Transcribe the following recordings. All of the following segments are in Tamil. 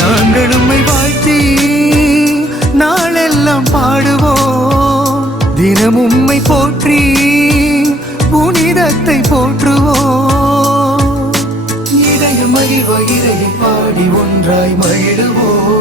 நாங்கள் உம்மை வாழ்த்தி நாளெல்லாம் பாடுவோம். தினம் உம்மை போற்றி புனிதத்தை போற்றுவோம். இதய மகிழ்வ இறையை பாடி ஒன்றாய் மகிழ்வோம்.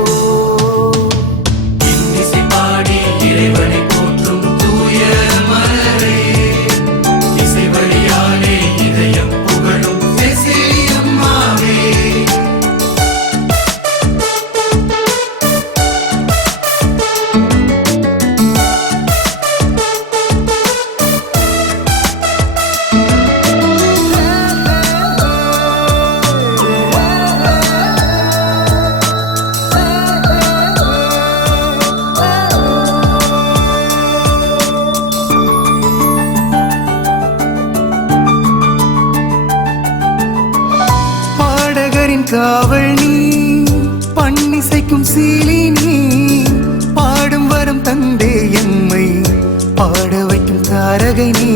காவல் நீ பண்ணிசைக்கும் சீலி நீ பாடும் வரும் தந்தே எம்மை பாட வைக்கும் தாரகை நீ.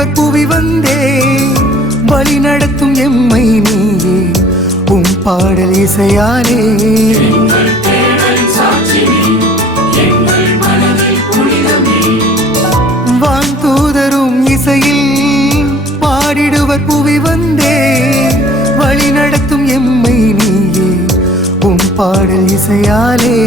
தேவர் புவி வந்தே. வழி நடத்தும் எம்மை நீயே. உம் பாடல் இசையானே வான் தூதரும் இசையில் பாடிடுவர் புவி வந்தே. வழி நடத்தும் எம்மை நீயே. உம் பாடல் இசையாலே.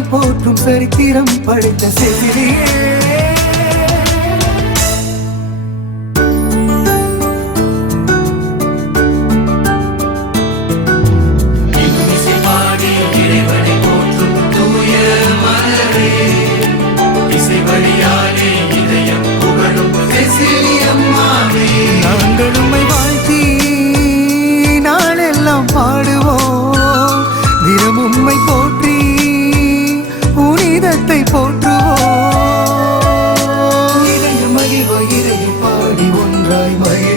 போற்றும் சரித்திரம் படைத்த செவிலியே. போற்றுவோம். இணைய பாடி ஒன்றாய் மகிழ்